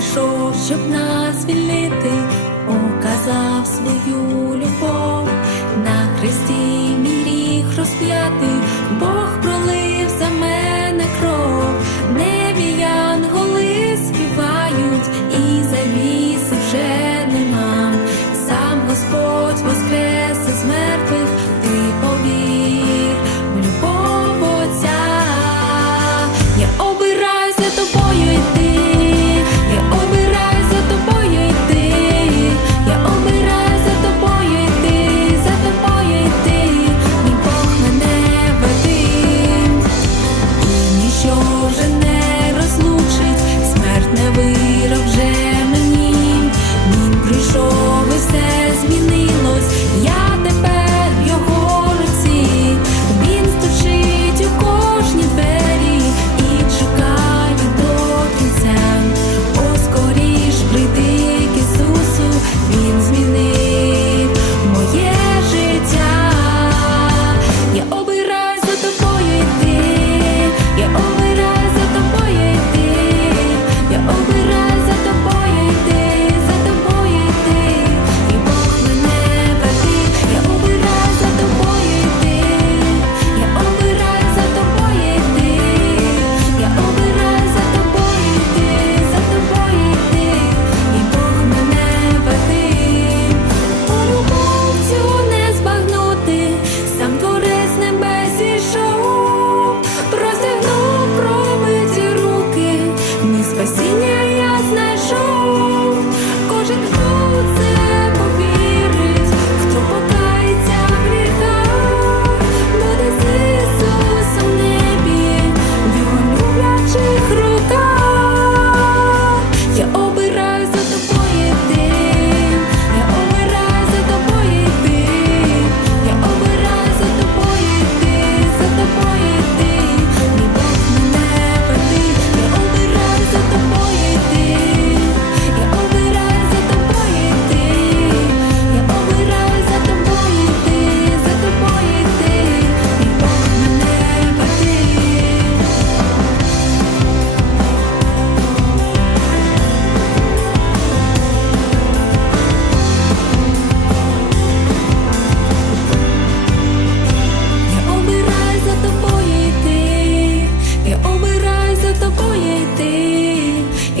прийшов, щоб нас вільнити, показав свою любов, на хресті мій ріг розп'ятий, Бог пролив за мене.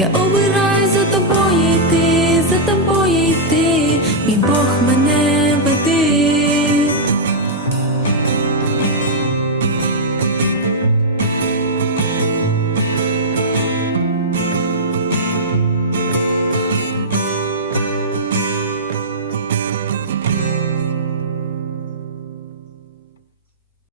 Я обираю за тобою йти, за тобою йти, і Бог мене.